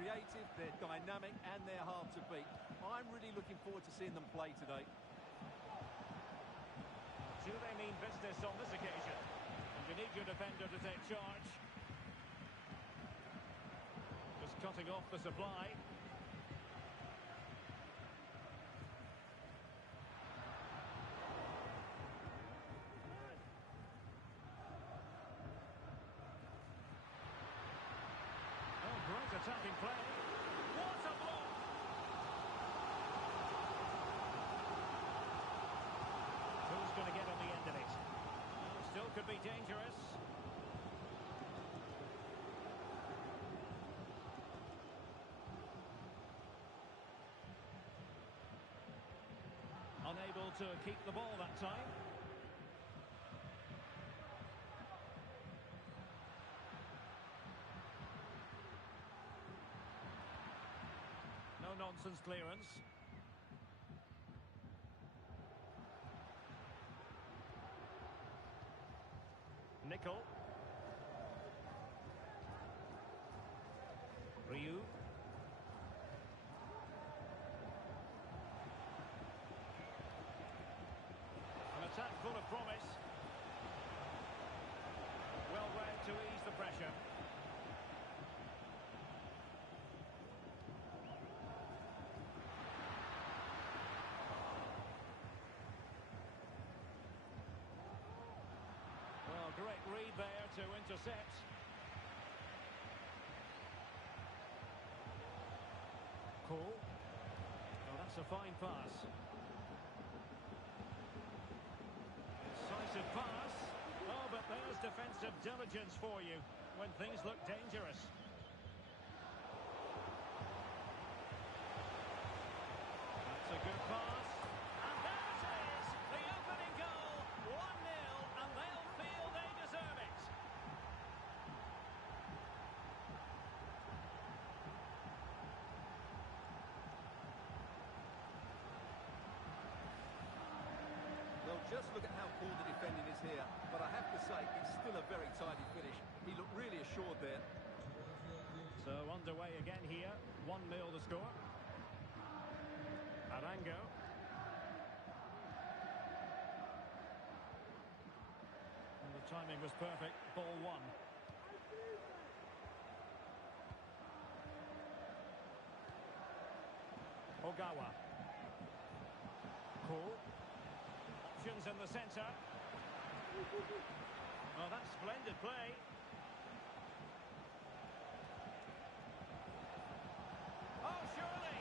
creative, they're dynamic, and they're hard to beat. I'm really looking forward to seeing them play today. Do they mean business on this occasion? And you need your defender to take charge. Just cutting off the supply. Oh, great attacking play. What a block! Who's going to get on the end of it? Oh, still could be dangerous. Unable to keep the ball that time. No nonsense clearance. Nickel. Ryu. An attack full of promise. Well read to ease the pressure. Well, great read there to intercept. Cool. Oh, that's a fine pass. Decisive pass. Oh, but there's defensive diligence for you when things look dangerous. That's a good pass. And there it is! The opening goal! 1-0, and they'll feel they deserve it. Well, just look at how poor the defending is here. But I have to say, it's still a very tidy finish. He looked really assured there. So underway again here. 1-0 the score. Arango. And the timing was perfect. Ball one. Ogawa. Cool. Options in the centre. Oh, that's splendid play. Oh, surely!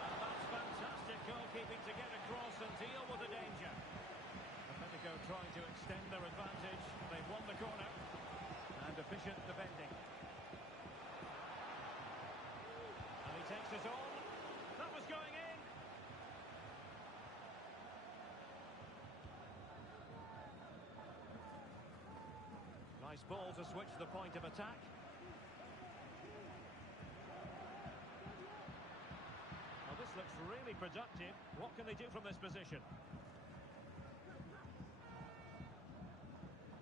And that's fantastic goalkeeping to get across and deal with the danger. Atletico trying to extend their advantage. They've won the corner. And efficient defending. And he takes it on. That was going in. Nice ball to switch the point of attack. Well, this looks really productive. What can they do from this position?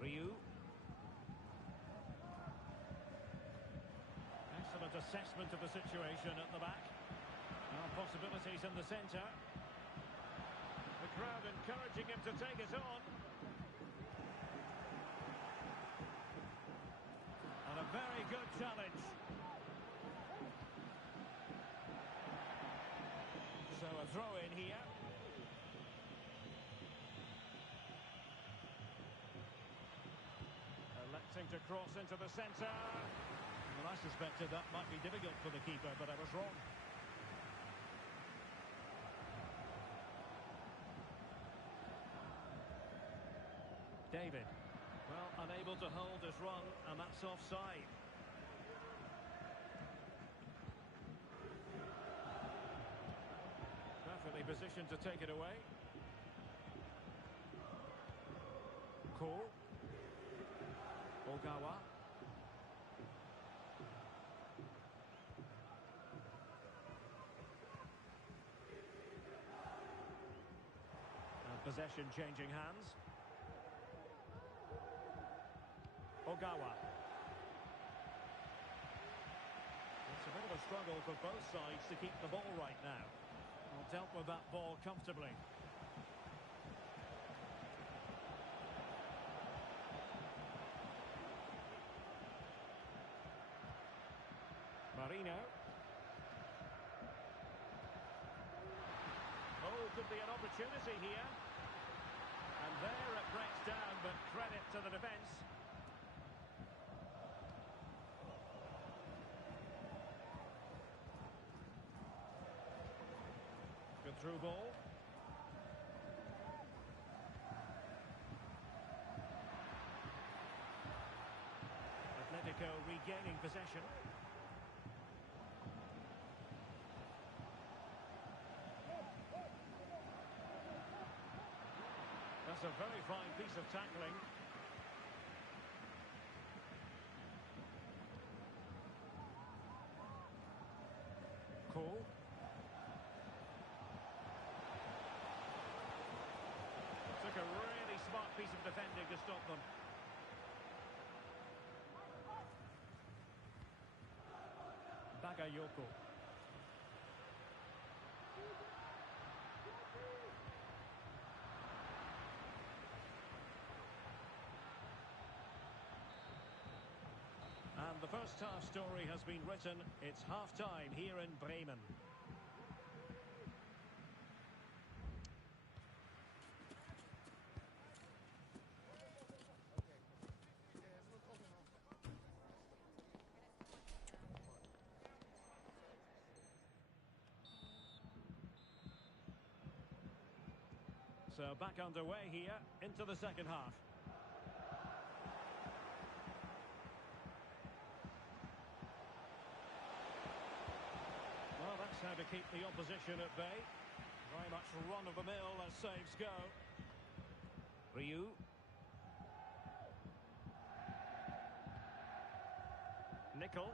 Ryu. Excellent assessment of the situation at the back. Now possibilities in the centre. The crowd encouraging him to take it on. And a very good challenge. So a throw in here. Electing to cross into the centre. Well, I suspected that might be difficult for the keeper, but I was wrong. David. Well, unable to hold his run, and that's offside. Perfectly positioned to take it away. Cool. Ogawa. And possession changing hands. Ogawa. It's a bit of a struggle for both sides to keep the ball right now. Well, dealt with that ball comfortably. Marino. Oh, could be an opportunity here. And there it breaks down, but credit to the defence. Good through ball. Atletico regaining possession. That's a very fine piece of tackling. Cool. Took a really smart piece of defending to stop them. Bagayoko. And the first half story has been written. It's half-time here in Bremen. So back underway here into the second half. Well, that's how to keep the opposition at bay. Very much run-of-the-mill as saves go. Ryu. Nickel.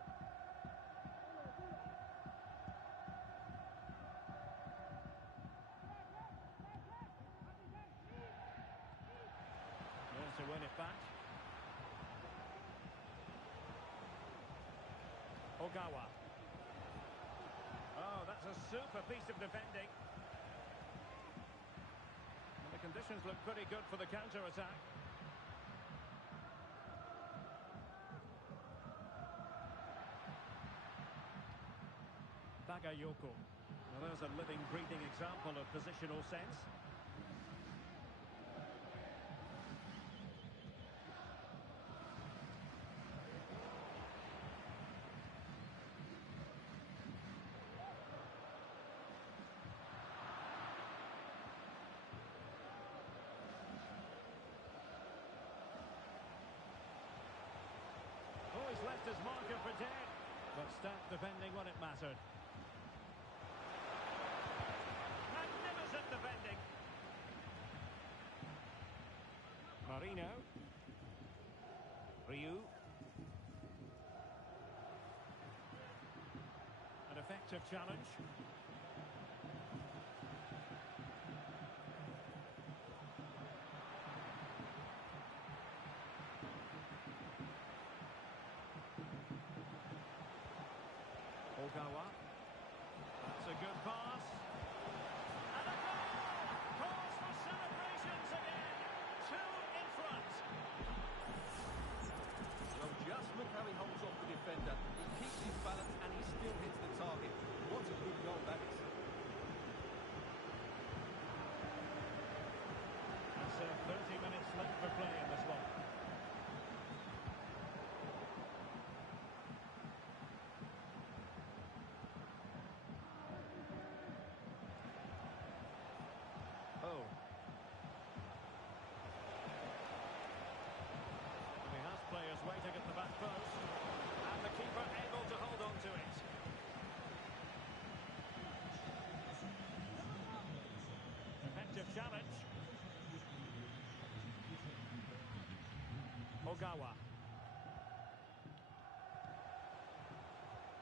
To win it back. Ogawa. Oh, that's a super piece of defending. And the conditions look pretty good for the counter-attack. Bagayoko. Well, there's a living, breathing example of positional sense. Oh, he's left his marker for dead. But stacked defending when it mattered. Magnificent defending. Marino. Ryu. An effective challenge. Ogawa. That's a good pass. And a goal! Cause for celebrations again. 2 in front. Well, just look how he holds off the defender. He keeps his balance and he still hits the target. What a good goal that is. That's 30 minutes left for play in this one. Oh. And he has players waiting at the back post. And the keeper able to hold on to it. Effective challenge. Ogawa.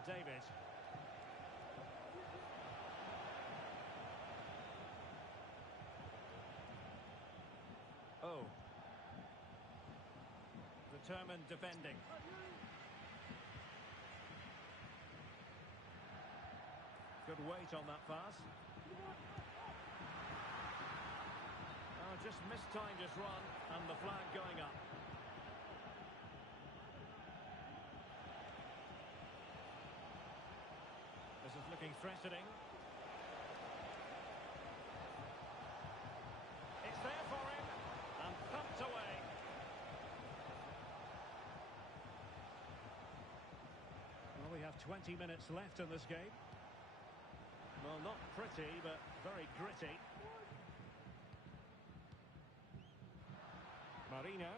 David. Oh. Determined defending. Good weight on that pass. Oh, just mistimed his run, and the flag going up. This is looking threatening. It's there for him, and thumped away. Well, we have 20 minutes left in this game. Well, not pretty, but very gritty. Marino.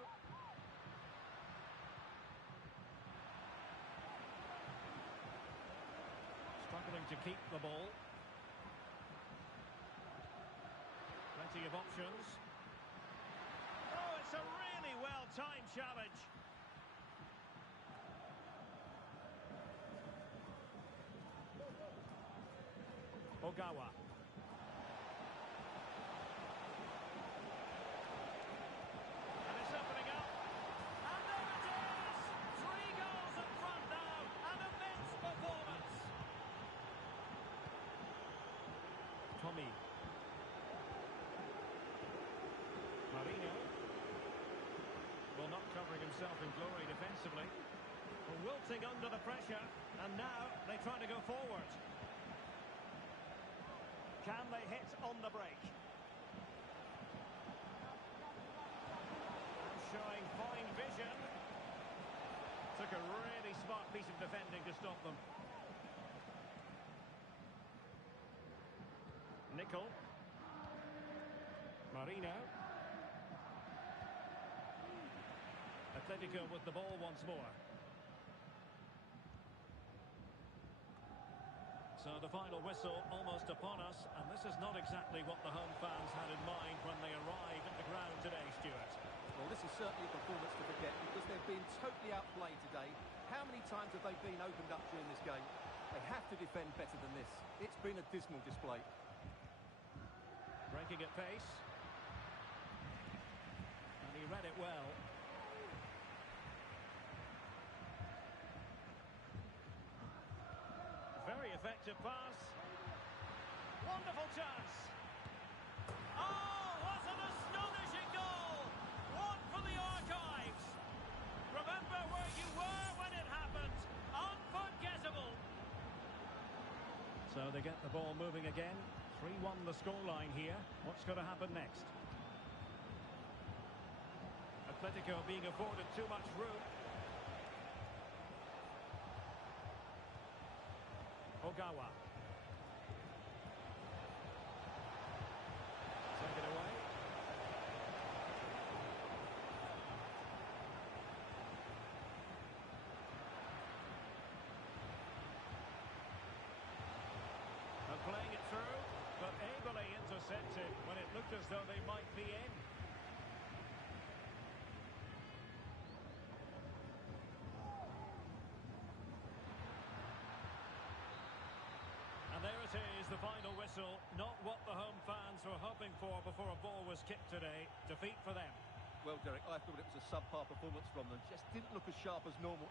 Struggling to keep the ball. Plenty of options. Oh, it's a really well-timed challenge. Ogawa. And it's opening up. And there it is! 3 goals in front now. An immense performance. Tommy. Marino. Well, not covering himself in glory defensively. Wilting under the pressure. And now they try to go forward. Can they hit on the break? Showing fine vision. Took a really smart piece of defending to stop them. Nickel. Marino. Atletico with the ball once more. So the final whistle almost upon us, and this is not exactly what the home fans had in mind when they arrived at the ground today, Stuart. Well, this is certainly a performance to forget because they've been totally outplayed today. How many times have they been opened up during this game? They have to defend better than this. It's been a dismal display. Breaking at pace. And he read it well. Very effective pass. Wonderful chance. Oh, what an astonishing goal! One for the archives. Remember where you were when it happened. Unforgettable. So they get the ball moving again. 3-1 the scoreline here. What's going to happen next? Atletico being afforded too much room. Ogawa. Take it away. And playing it through, but ably intercepted when it looked as though they might be in. There it is, the final whistle. Not what the home fans were hoping for before a ball was kicked today. Defeat for them. Well, Derek, I thought it was a subpar performance from them. Just didn't look as sharp as normal.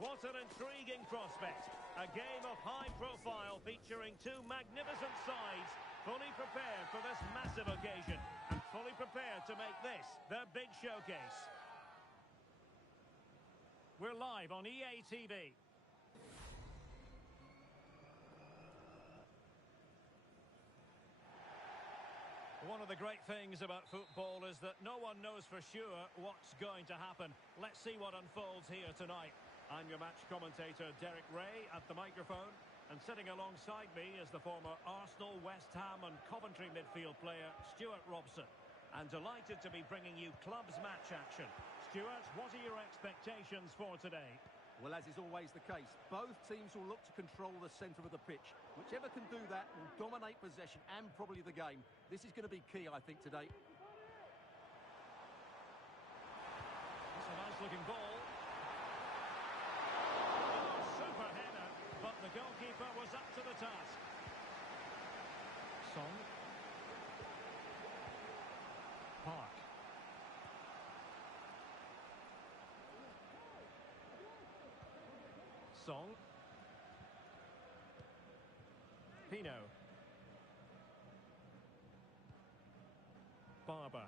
What an intriguing prospect. A game of high profile featuring two magnificent sides, fully prepared for this massive occasion and fully prepared to make this their big showcase. We're live on EA TV. One of the great things about football is that no one knows for sure what's going to happen. Let's see what unfolds here tonight. I'm your match commentator, Derek Ray, at the microphone. And sitting alongside me is the former Arsenal, West Ham and Coventry midfield player, Stuart Robson. And delighted to be bringing you clubs match action. Stuart, what are your expectations for today? Well, as is always the case, both teams will look to control the centre of the pitch. Whichever can do that will dominate possession and probably the game. This is going to be key, I think, today. That's a nice-looking ball. Super header, but the goalkeeper was up to the task. Song. Park. Song. Pino. Barber.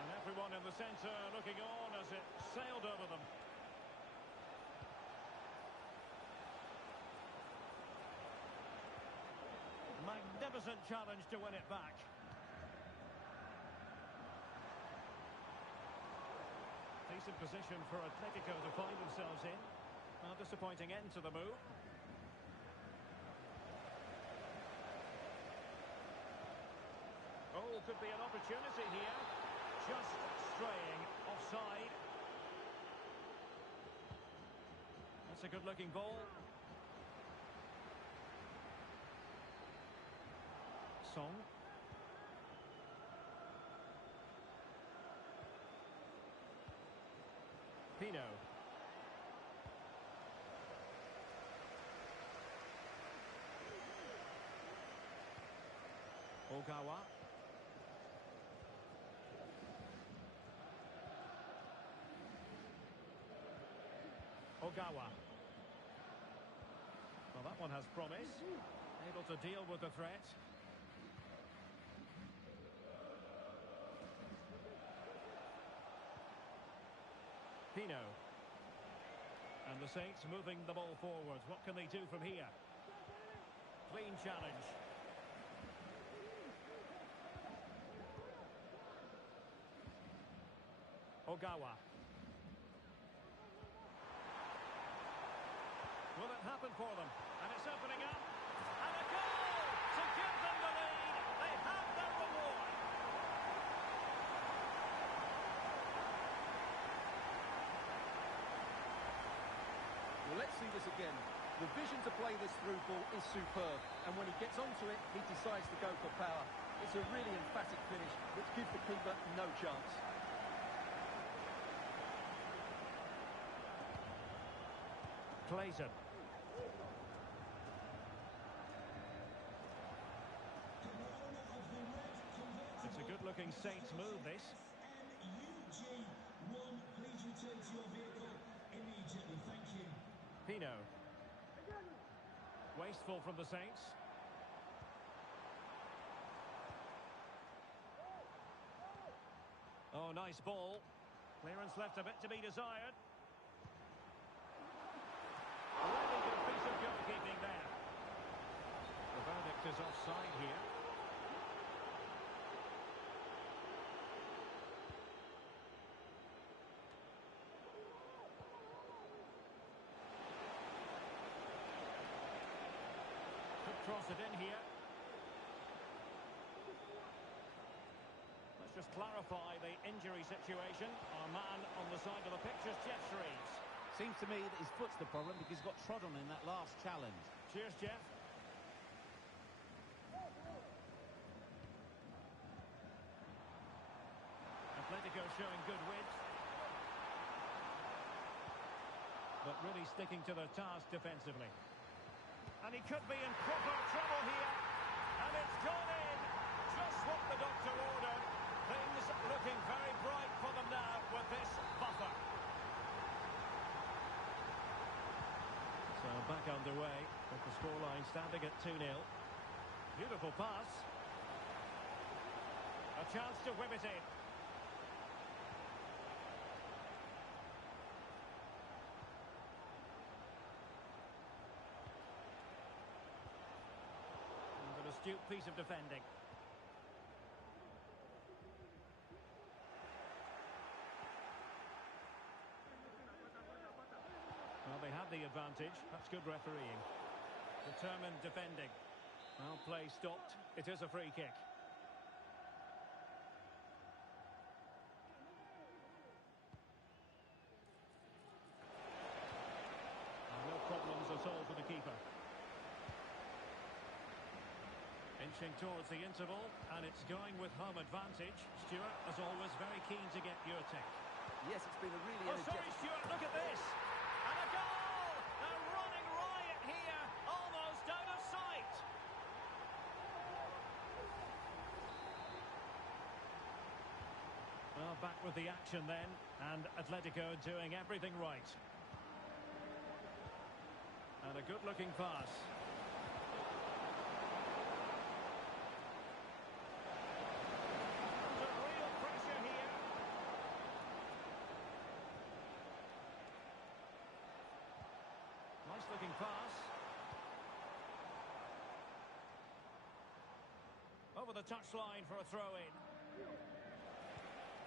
And everyone in the centre looking on as it sailed over them. Magnificent challenge to win it back. Decent position for Atletico to find themselves in. A disappointing end to the move. Oh, could be an opportunity here. Just straying offside. That's a good-looking ball. Song. Pino. Ogawa. Ogawa. Well, that one has promise. Able to deal with the threat. Pino. And the Saints moving the ball forward. What can they do from here? Clean challenge. Ogawa. Will it happen for them? And it's opening up. And a goal to give them the lead. They have their reward. Well, let's see this again. The vision to play this through ball is superb. And when he gets onto it, he decides to go for power. It's a really emphatic finish, which gives the keeper no chance. Clayton. It's a good-looking Saints move, this. UG1, please return to your vehicle immediately. Thank you. Pino. Wasteful from the Saints. Oh, nice ball. Clearance left a bit to be desired. Really good piece of goalkeeping there. The verdict is offside here. Could cross it in here. Let's just clarify the injury situation. Our man on the side of the pitch is Jeff Shreves. Seems to me that his foot's the problem because he got trod on in that last challenge. Cheers, Jeff. Atletico showing good width. But really sticking to their task defensively. And he could be in proper trouble here. And it's gone in. Just what the doctor scoreline standing at 2-0. Beautiful pass. A chance to whip it in. And an astute piece of defending. Well, they have the advantage. That's good refereeing. Determined defending. Well, play stopped. It is a free kick. No problems at all for the keeper. Inching towards the interval, and it's going with home advantage. Stuart, as always, very keen to get your take. Yes, it's been a really Oh, energetic... sorry, Stuart, look at this! And a goal! A running riot here, almost out of sight! Well, back with the action then, and Atletico doing everything right. And a good-looking pass. Under real pressure here. Nice-looking pass. Over the touchline for a throw-in.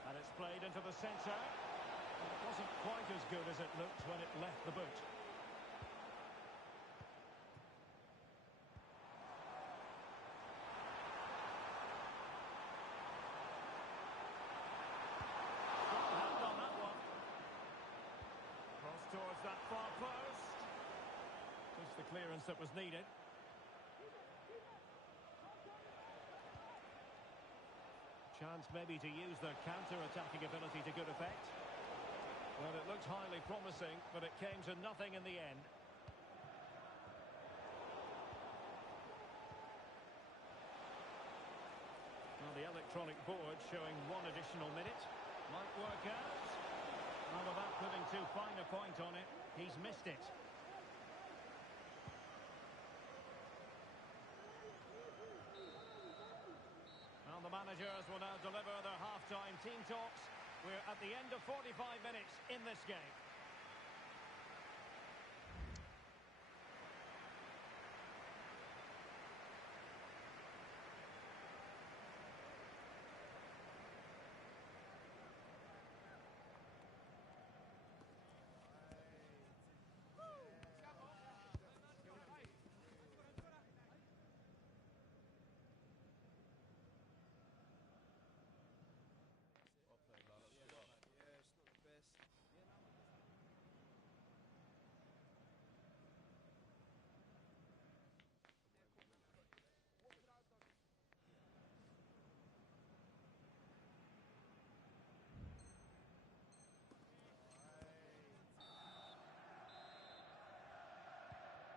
And it's played into the centre. It wasn't quite as good as it looked when it left the boot. Towards that far post. Just the clearance that was needed. Chance maybe to use their counter-attacking ability to good effect. Well, it looked highly promising, but it came to nothing in the end. Well, the electronic board showing one additional minute. Might work out. Well, without putting too fine a point on it, he's missed it. Well, the managers will now deliver their half-time team talks. We're at the end of 45 minutes in this game.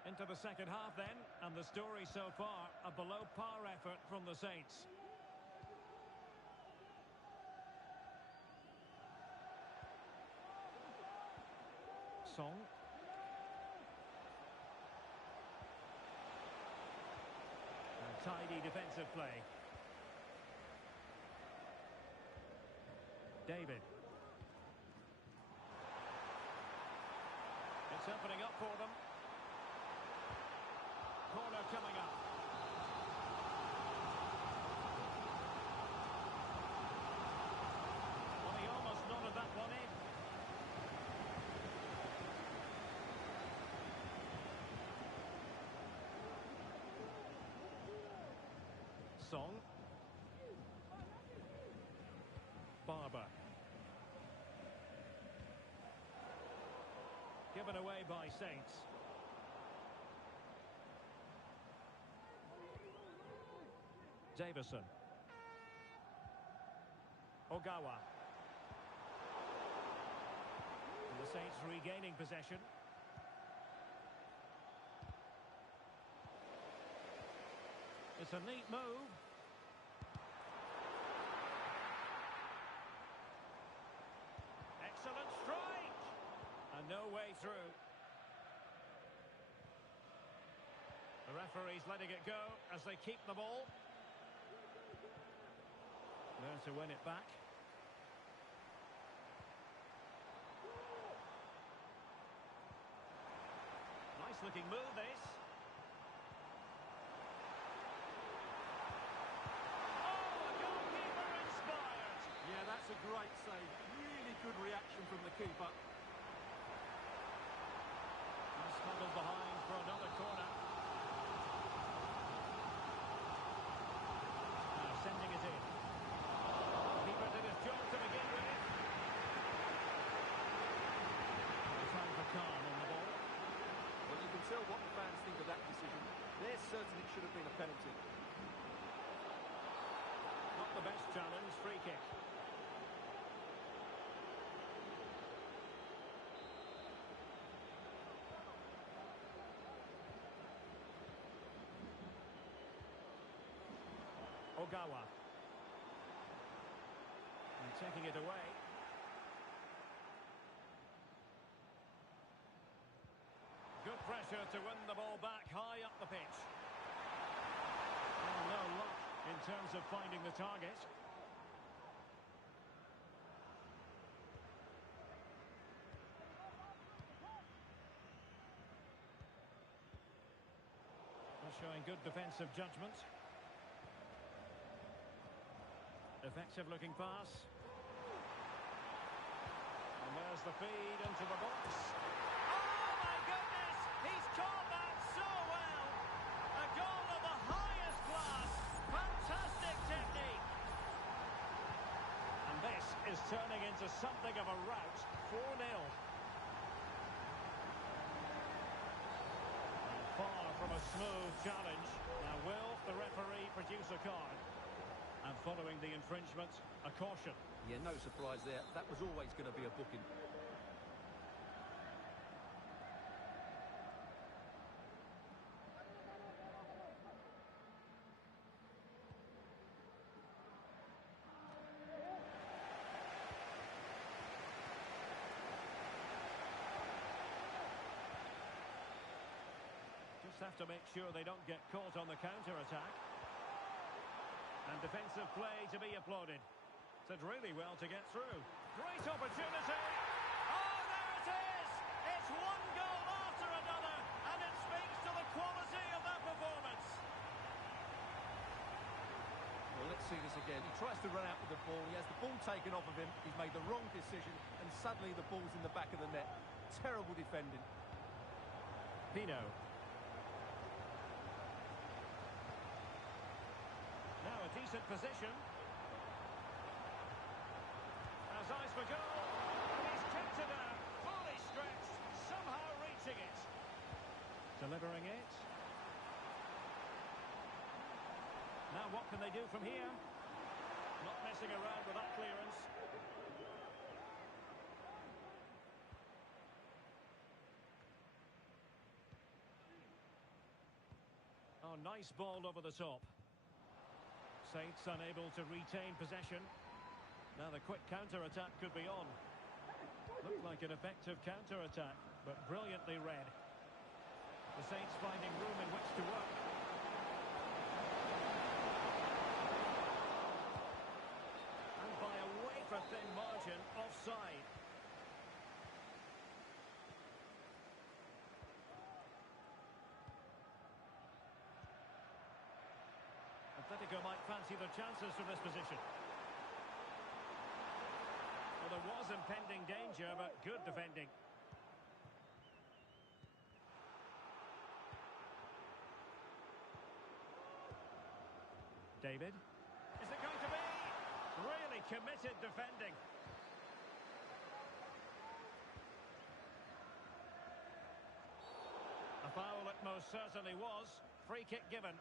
Into the second half then, and the story so far, a below-par effort from the Saints. Song. And tidy defensive play. David. It's opening up for them. Corner coming up. Well, he almost nodded that one in. Song. Barber. Given away by Saints. Davison. Ogawa. And the Saints regaining possession. It's a neat move. Excellent strike. And no way through. referee's letting it go as they keep the ball. There to win it back. Nice looking move, this. Oh, the goalkeeper inspired. Yeah, that's a great save. Really good reaction from the keeper. And smuggled behind for another corner. Now sending it in. Keeper did his job to begin with. Time for calm on the ball. Well, you can tell what the fans think of that decision. They're certain it should have been a penalty. Not the best challenge, free kick. Ogawa. And taking it away. Good pressure to win the ball back high up the pitch. Oh, no luck in terms of finding the target. Showing good defensive judgment. Effective looking pass. And there's the feed into the box. Oh my goodness! He's caught that so well! A goal of the highest class. Fantastic technique. And this is turning into something of a rout. 4-0. Far from a smooth challenge. Now will the referee produce a card? And following the infringement, a caution. Yeah, no surprise there. That was always going to be a booking. Just have to make sure they don't get caught on the counter-attack. And defensive play to be applauded. Did really well to get through. Great opportunity. Oh, there it is! It's one goal after another, and it speaks to the quality of that performance. Well, let's see this again. He tries to run out with the ball. He has the ball taken off of him. He's made the wrong decision, and suddenly the ball's in the back of the net. Terrible defending. Pino. Now a decent position. Has eyes for goal. And he's kept it down. Fully stretched. Somehow reaching it. Delivering it. Now what can they do from here? Not messing around with that clearance. Oh, nice ball over the top. Saints unable to retain possession. Now the quick counter-attack could be on. Looked like an effective counter-attack, but brilliantly read. The Saints finding room in which to work. And by a wafer-thin margin, offside. Atletico might fancy their chances from this position. Well, there was impending danger, but good defending. David. Is it going to be? Really committed defending. A foul it most certainly was. Free kick given.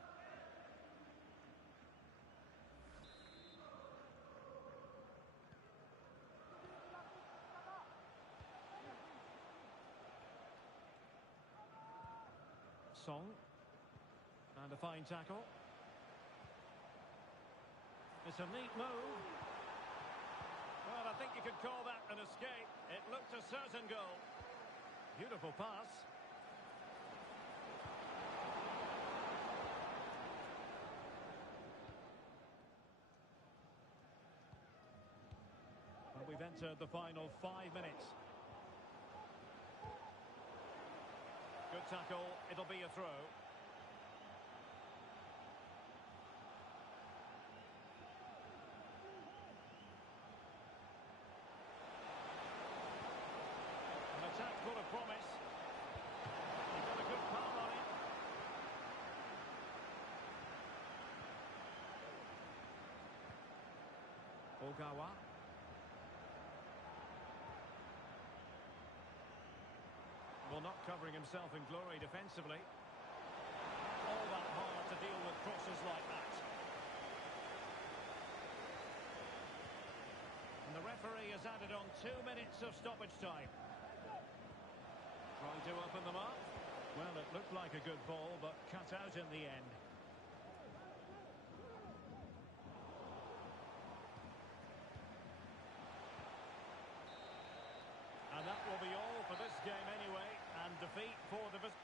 Song. And a fine tackle. It's a neat move. Well, I think you could call that an escape. It looked a certain goal. Beautiful pass. entered the final 5 minutes. Good tackle, it'll be a throw. An attack full of promise. He got a good power on it. Ogawa. Well, not covering himself in glory defensively. All that hard to deal with crosses like that. And the referee has added on 2 minutes of stoppage time. Trying to open them up. Well, it looked like a good ball, but cut out in the end. And that will be all for this game anyway, and defeat for the visitors.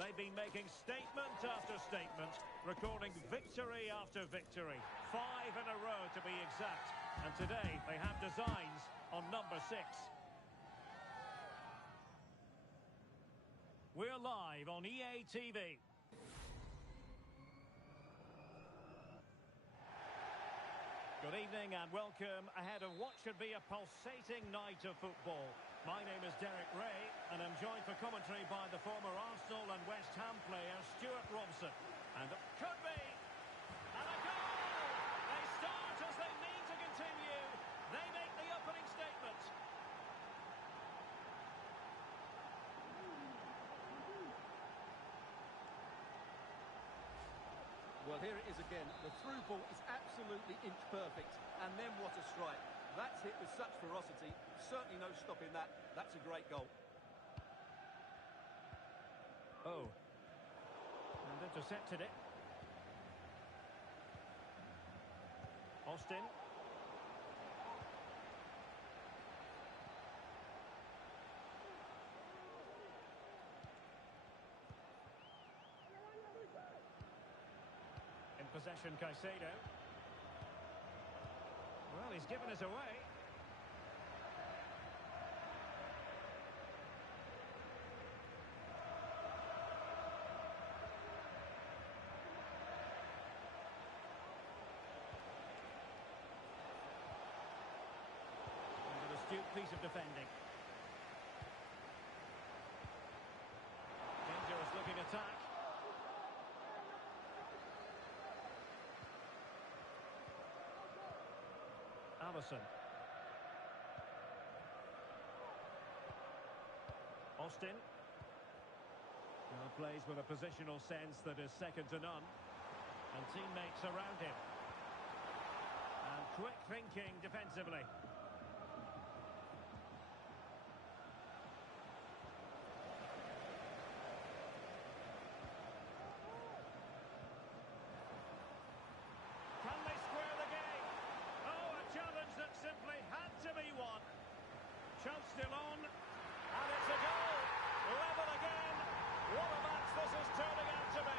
They've been making statement after statement, recording victory after victory. 5 in a row to be exact. And today they have designs on number 6. We're live on EA TV. Good evening and welcome ahead of what should be a pulsating night of football. My name is Derek Ray and I'm joined for commentary by the former Arsenal and West Ham player Stuart Robson. And it could be! And a goal! They start as they mean to continue. They make the opening statement. Well, here it is again. The through ball is absolutely inch perfect. And then what a strike. That's hit with such ferocity. Certainly no stopping that. That's a great goal. Oh. And intercepted it. Austin. possession, Caicedo. Well, he's given us away. And an astute piece of defending. Dangerous looking attack. Allison. Austin. Now plays with a positional sense that is second to none. And teammates around him. And quick thinking defensively. Can they square the game? Oh, a challenge that simply had to be won. Chance still on, and it's a goal. Level again. What a match this is turning out to be.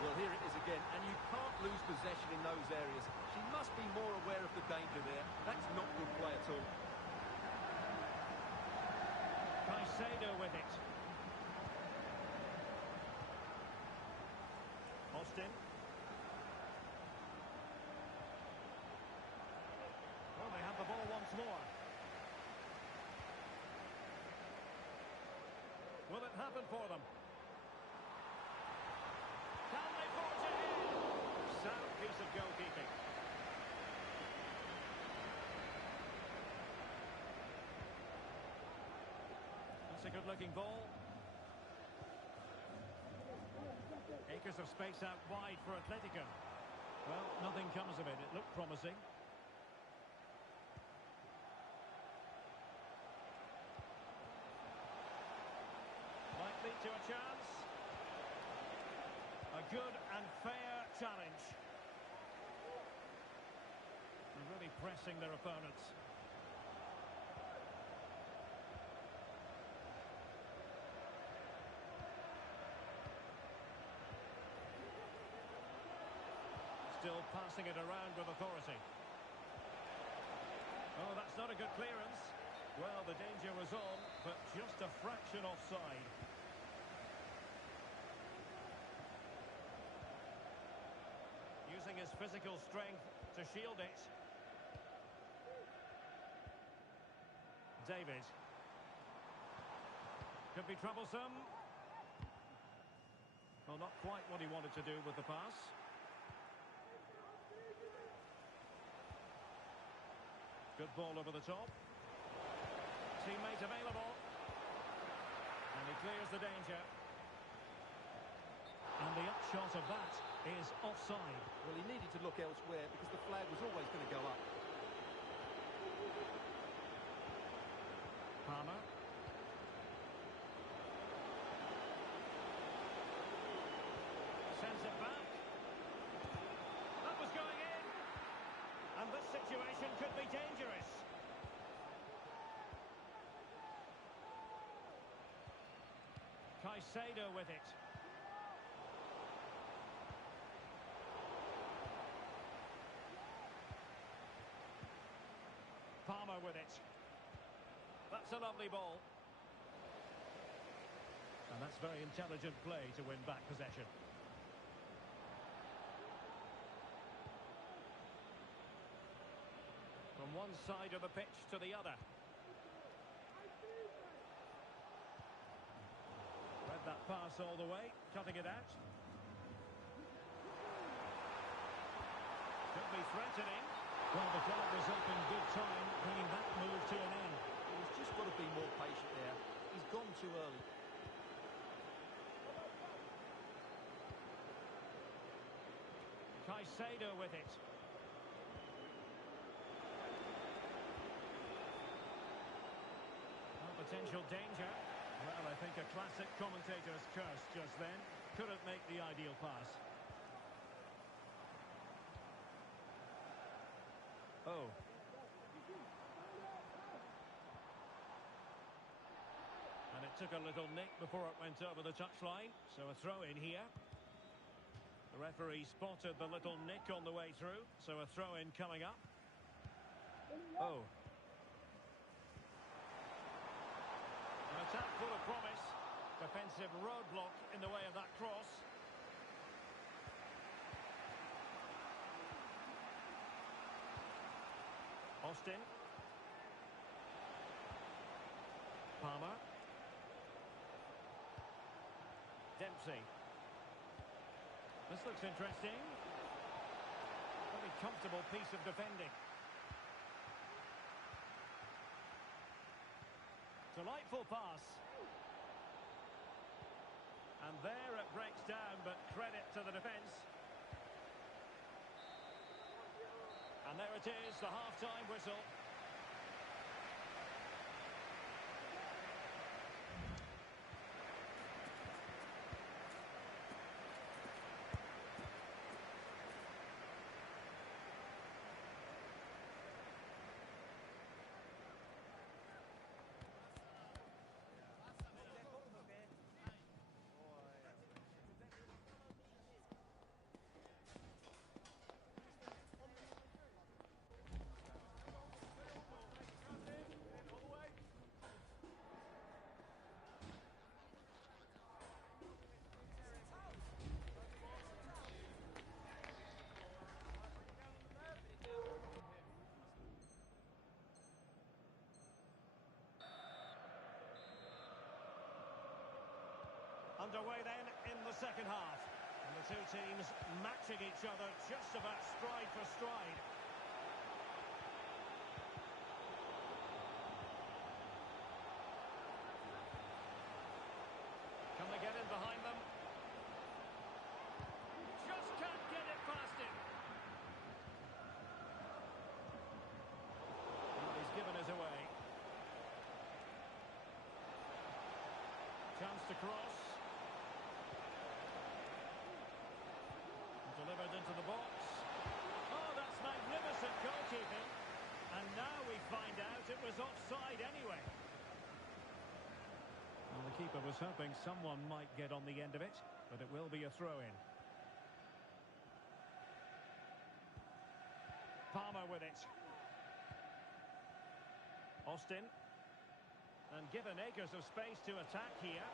Well, here it is again, and you can't lose possession in those areas. She must be more aware of the danger there. That's not good play at all. Caicedo with it. Austin. Well, they have the ball once more. Will it happen for them? Can they forge ahead? Sound piece of goalkeeping. That's a good-looking ball. Acres of space out wide for Atletico. Well, nothing comes of it. It looked promising. Might lead to a chance. A good and fair challenge. They're really pressing their opponents. Still passing it around with authority. Oh, that's not a good clearance. Well, the danger was on, but just a fraction offside. Using his physical strength to shield it. David. Could be troublesome. Well, not quite what he wanted to do with the pass. Good ball over the top. Teammate available. And he clears the danger. And the upshot of that is offside. Well, he needed to look elsewhere because the flag was always going to go up. Palmer. Sends it back. That was going in. And this situation could be dangerous. Caicedo with it. Palmer with it. That's a lovely ball. And that's very intelligent play to win back possession. From one side of the pitch to the other. Read that pass all the way, cutting it out. Could be threatening. Well, the crowd was up in good time, bringing that move to an end. He's just got to be more patient there. He's gone too early. Caicedo with it. Well, potential danger. Well, I think a classic commentator's curse just then. Couldn't make the ideal pass. Oh. And it took a little nick before it went over the touchline. So a throw in here. The referee spotted the little nick on the way through. So a throw in coming up. Oh. An attack full of promise. Defensive roadblock in the way of that cross. Austin. Palmer. Dempsey. This looks interesting. Very comfortable piece of defending. Delightful pass. And there it breaks down, but credit to the defence. And there it is, the half-time whistle. Underway then in the second half. And the two teams matching each other just about stride for stride. Can they get in behind them? Just can't get it past him. Well, he's given us away. Chance to cross. Delivered into the box. Oh, that's magnificent goalkeeping. And now we find out it was offside anyway. Well, the keeper was hoping someone might get on the end of it, but it will be a throw-in. Palmer with it. Austin. And given acres of space to attack here.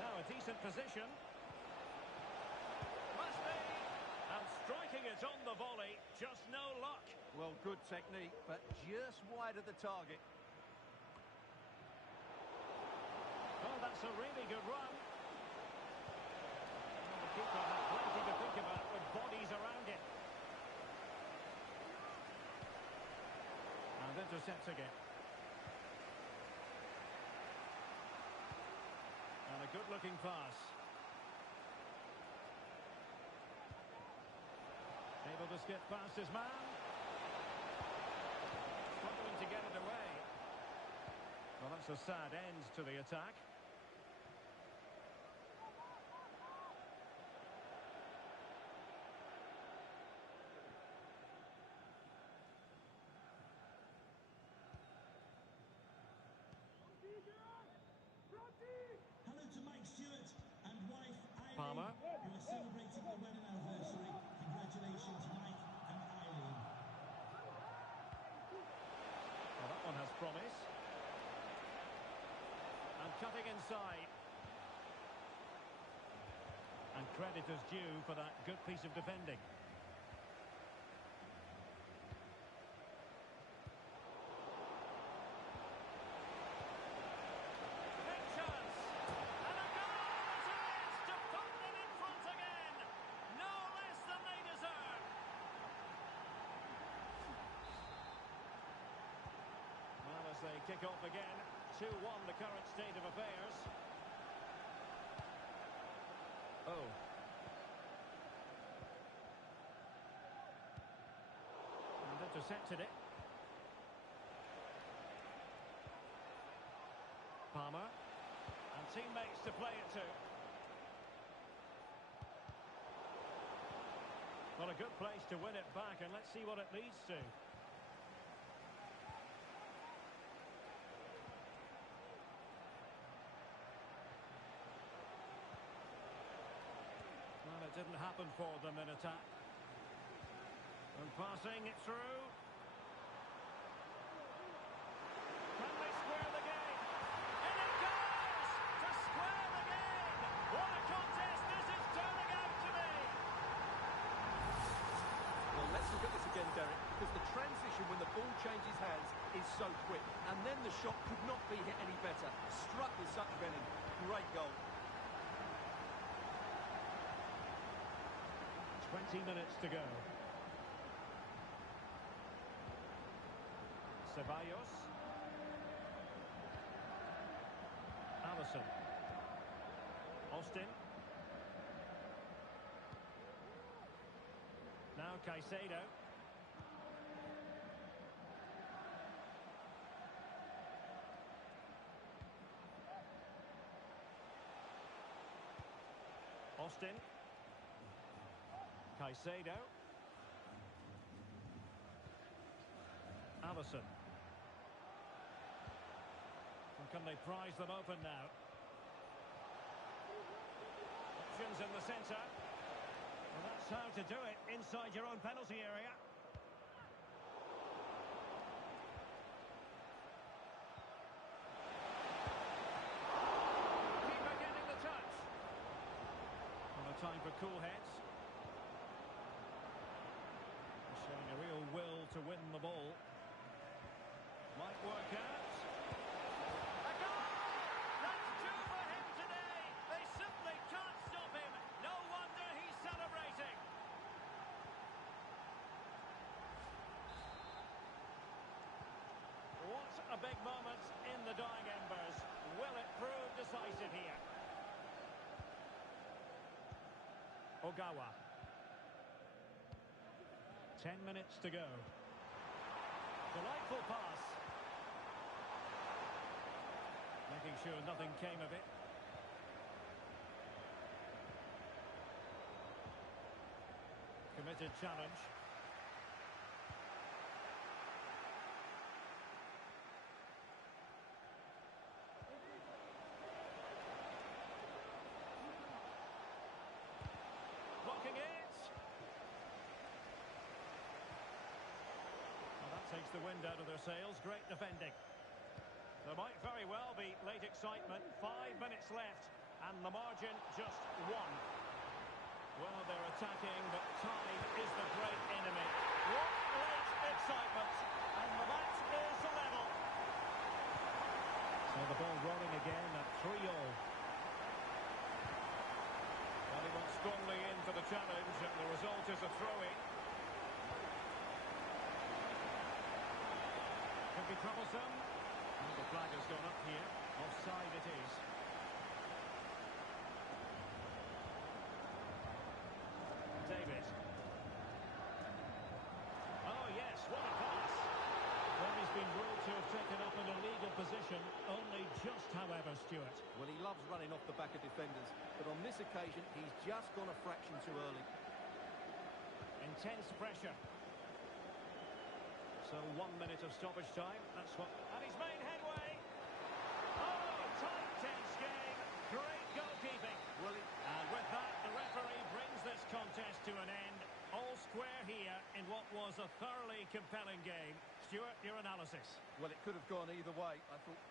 Now a decent position. Must be. And striking it on the volley. Just no luck. Well, good technique, but just wide of the target. Oh, that's a really good run. Well, the keeper had plenty to think about with bodies around it. And intercepts again. And a good-looking pass. Able to skip past his man. Struggling to get it away. Well, that's a sad end to the attack. Hello to Mike Stewart and wife Eileen, Palmer. who are celebrating the wedding anniversary. Congratulations, Mike and Eileen. Well, that one has promise. And cutting inside. And credit is due for that good piece of defending. Big chance. And a goal it is to put them in front again. No less than they deserve. Well, as they kick off again, 2-1 the current state of affairs. Oh. And intercepted it. Palmer. And teammates to play it to. Not a good place to win it back, and let's see what it leads to. it didn't happen for them in attack. And passing it through. Can they square the game? In it goes! To square the game! What a contest this is turning out to be! Well, let's look at this again, Derek, because the transition when the ball changes hands is so quick. And then the shot could not be hit any better. Struck with such venom. Great goal. 20 minutes to go. Ceballos. Alisson. Austin. Now Caicedo. Austin. Caicedo. Alisson. And can they prize them open now? Options in the centre. Well, that's how to do it inside your own penalty area. Keeper getting the touch. Well, a time for cool heads. Showing a real will to win the ball. Might work out. A goal! That's two for him today. They simply can't stop him. No wonder he's celebrating. What a big moment in the dying embers. Will it prove decisive here? Ogawa. 10 minutes to go. Delightful pass. Making sure nothing came of it. Committed challenge. Blocking it. Takes the wind out of their sails. Great defending. There might very well be late excitement. 5 minutes left, and the margin just 1. Well, they're attacking, but time is the great enemy. What late excitement, and the match is level. So the ball rolling again at 3-all. Well, he went strongly in for the challenge, and the result is a throw-in. Could be troublesome. And the flag has gone up here. Offside it is. David. Oh yes, what a pass. Well, he's been ruled to have taken up an illegal position. Only just, however, Stuart. Well, he loves running off the back of defenders, but on this occasion, he's just gone a fraction too early. Intense pressure. So 1 minute of stoppage time. That's what. And he's made headway. Oh, tight, tense game. Great goalkeeping. Well, And with that, the referee brings this contest to an end. All square here in what was a thoroughly compelling game. Stuart, your analysis. well, it could have gone either way. I thought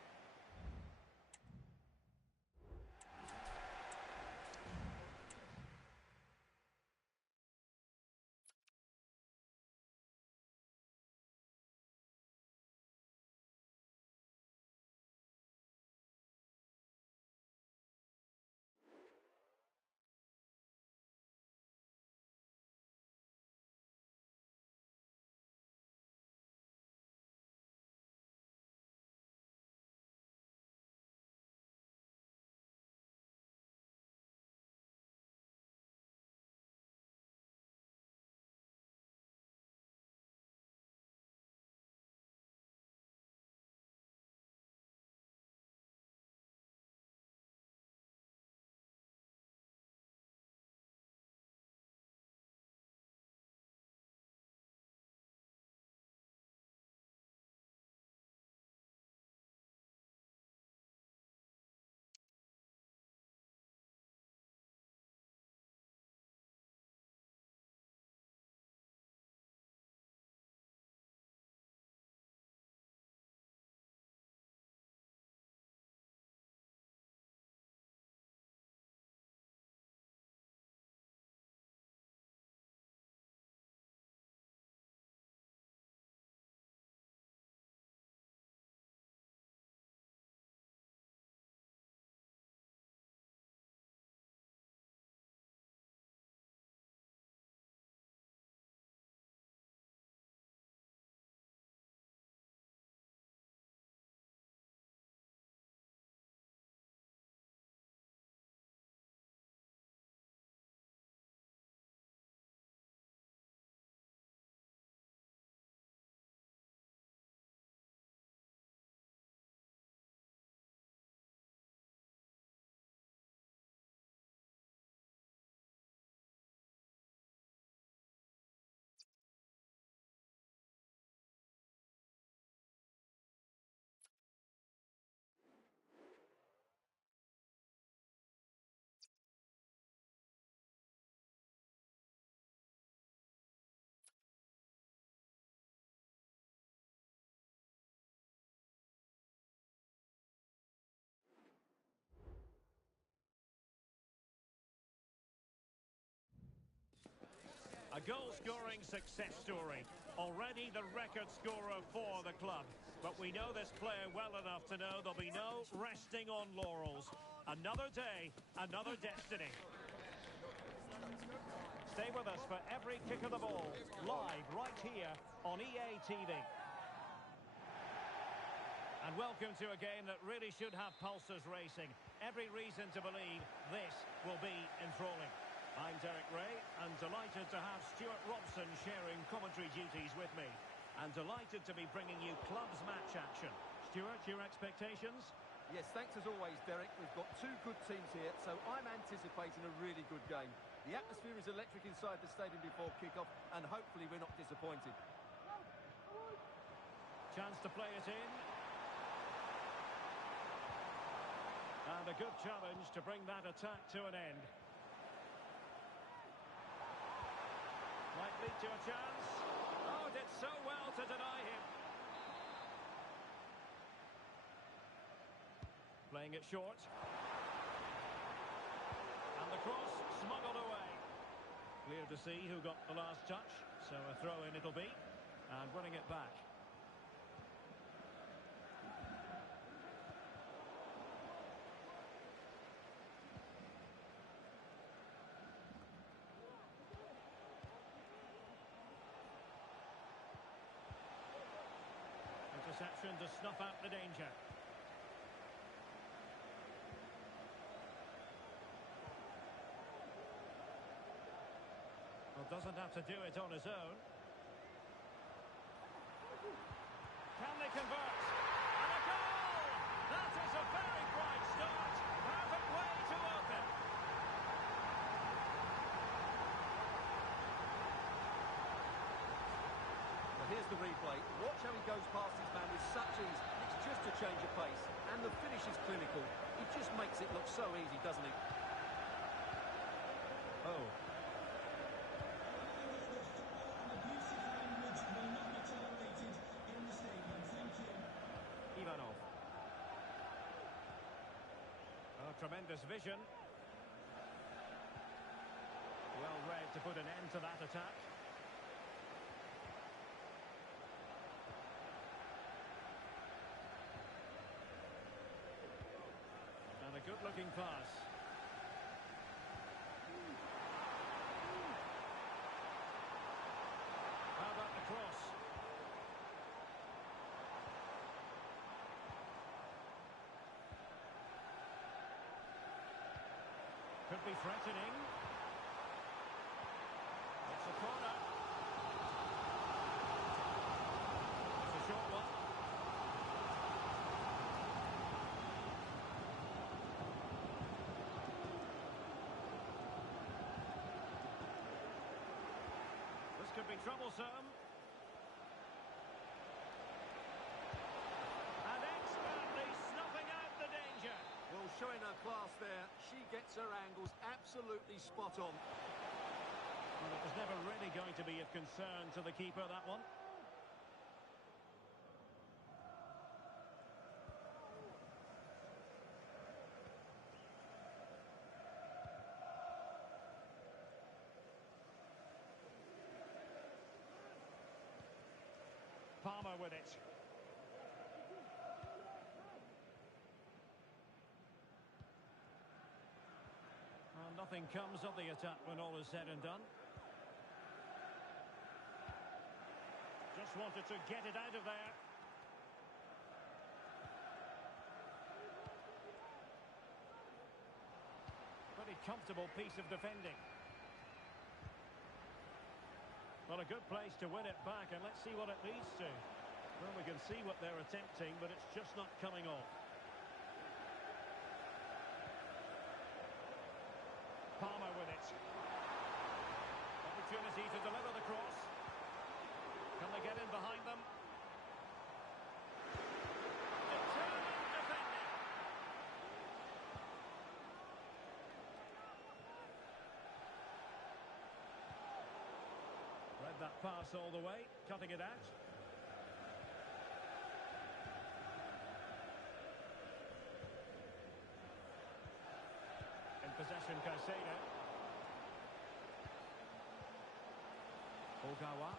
A goal-scoring success story. Already the record scorer for the club. But we know this player well enough to know there'll be no resting on laurels. Another day, another destiny. Stay with us for every kick of the ball, live right here on EA TV. And welcome to a game that really should have pulses racing. Every reason to believe this will be enthralling. I'm Derek Ray, and delighted to have Stuart Robson sharing commentary duties with me. And delighted to be bringing you clubs match action. Stuart, your expectations? Yes, thanks as always, Derek. We've got two good teams here, so I'm anticipating a really good game. The atmosphere is electric inside the stadium before kick-off, and hopefully we're not disappointed. Chance to play it in. And a good challenge to bring that attack to an end. Might lead to a chance. Oh, did so well to deny him. Playing it short. And the cross smuggled away. Clear to see who got the last touch. So a throw-in it'll be. And winning it back. Interception to snuff out the danger. Well, doesn't have to do it on his own. Can they convert? And a goal! That is a very bright start. Perfect way to open. Well, here's the replay. Watch how he goes past his man with such ease. It's just a change of pace. And the finish is clinical. He just makes it look so easy, doesn't he? Oh. Ivanov. Oh, tremendous vision. Well read to put an end to that attack. And a good-looking pass. How about the cross? Could be threatening. It's a corner. It's a short one. This could be troublesome. And expertly snuffing out the danger. Well, showing her class there, she gets her angles absolutely spot on. Well, it was never really going to be of concern to the keeper, that one. Palmer with it. Well, nothing comes of the attack when all is said and done. Just wanted to get it out of there. Pretty comfortable piece of defending. Well, a good place to win it back, and let's see what it leads to. Well, we can see what they're attempting, but it's just not coming off. Palmer with it. Opportunity to deliver the cross. Can they get in behind them? Determined defending. Read that pass all the way, cutting it out. In possession, Caicedo. Ogawa.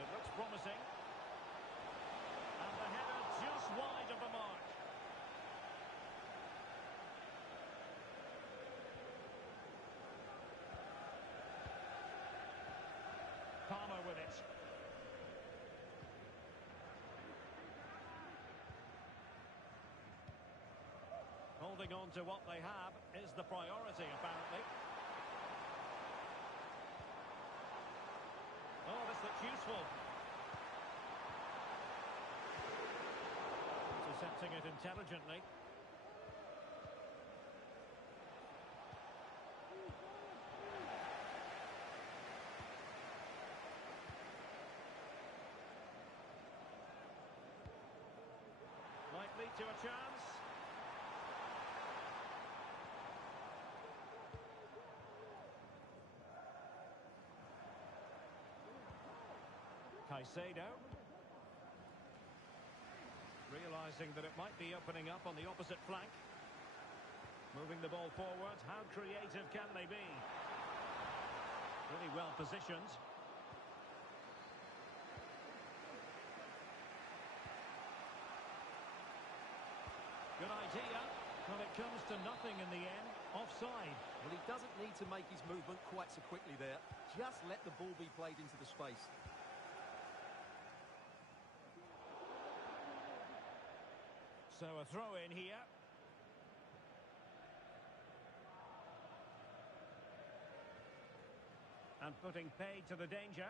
It looks promising. And the header just wide of the mark. Palmer with it. Holding on to what they have is the priority, apparently. Oh, this looks useful. Intercepting it intelligently. Might lead to a chance. Caicedo. Realising that it might be opening up on the opposite flank. Moving the ball forward. How creative can they be? Really well positioned. Good idea. Well, it comes to nothing in the end. Offside. Well, he doesn't need to make his movement quite so quickly there. Just let the ball be played into the space. So a throw in here. And putting paid to the danger.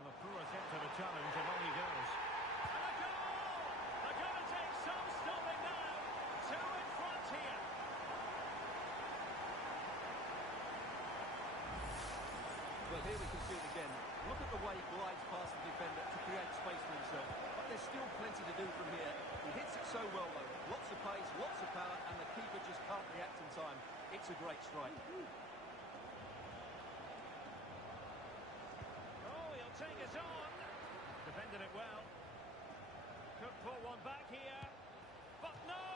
Well, a poor attempt at a challenge, and on he goes. And a goal! They're going to take some stopping now. Two in front here. Well, here we can see it again. Look at the way he glides past the defender to create space for himself. But there's still plenty to do from here. He hits it so well, though. Lots of pace, lots of power, and the keeper just can't react in time. It's a great strike. Oh, he'll take it on. Defended it well. Could pull one back here. But no!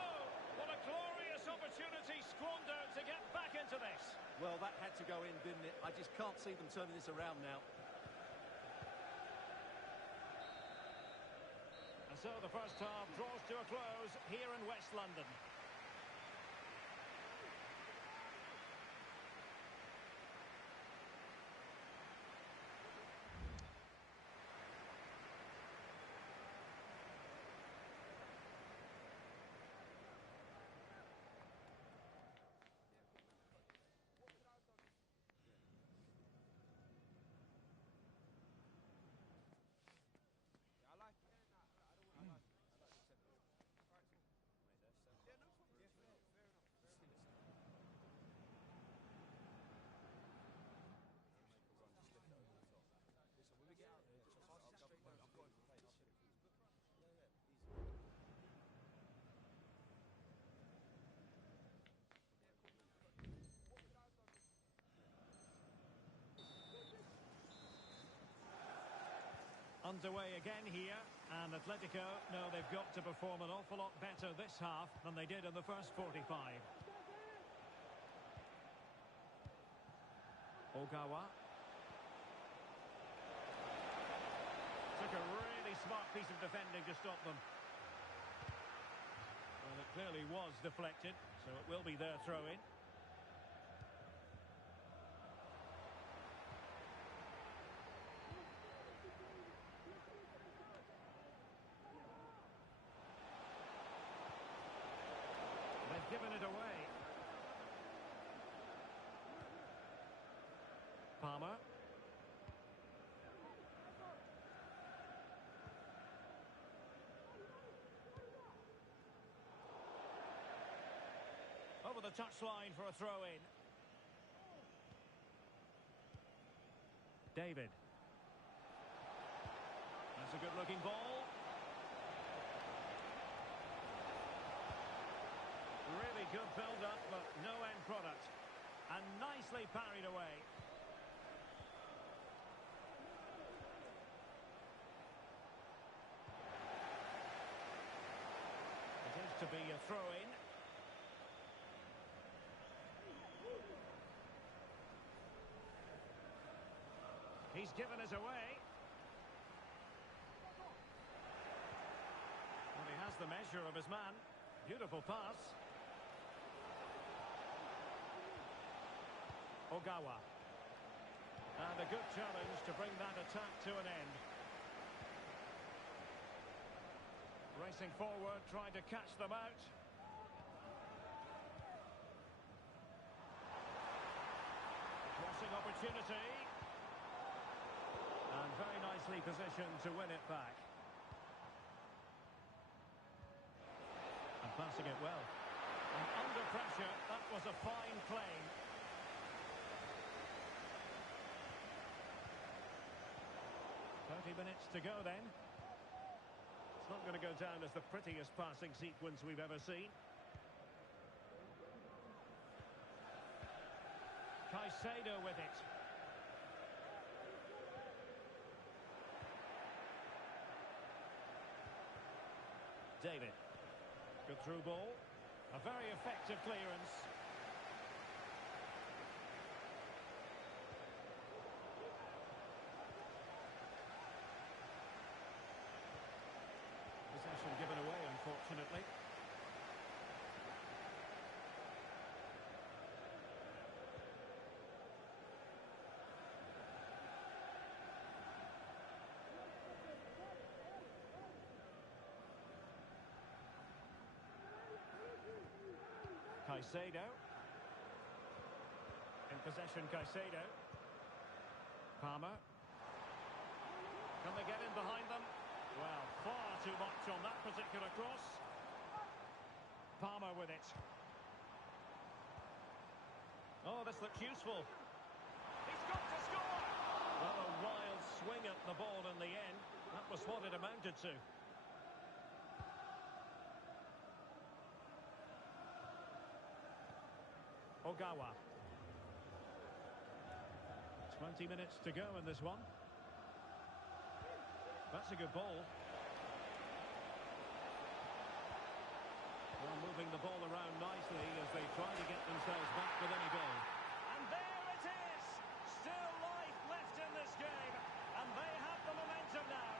What a glorious opportunity squandered to get back into this. Well, that had to go in, didn't it? I just can't see them turning this around now. And so the first half draws to a close here in West London. Underway again here, and Atletico know they've got to perform an awful lot better this half than they did in the first 45. Ogawa. Took a really smart piece of defending to stop them. Well, it clearly was deflected, so it will be their throw-in. They've given it away. Palmer. Over the touchline for a throw-in. David. That's a good-looking ball. Really good build-up, but no end product. And nicely parried away. It is to be a throw-in. given it away. Well, he has the measure of his man. Beautiful pass. Ogawa. And a good challenge to bring that attack to an end. Racing forward, trying to catch them out. Crossing opportunity. And very nicely positioned to win it back. And passing it well. And under pressure, that was a fine claim. Minutes to go then. It's not going to go down as the prettiest passing sequence we've ever seen. Caicedo with it. David. Good through ball. A very effective clearance. Possession given away, unfortunately. Caicedo. In possession, Caicedo. Palmer. Can they get in behind them? Well, far too much on that particular cross. Palmer with it. Oh, this looks useful. He's got to score! Well, a wild swing at the ball in the end. That was what it amounted to. Ogawa. 20 minutes to go in this one. That's a good ball. Well, moving the ball around nicely as they try to get themselves back within a goal. And there it is! Still life left in this game. And they have the momentum now.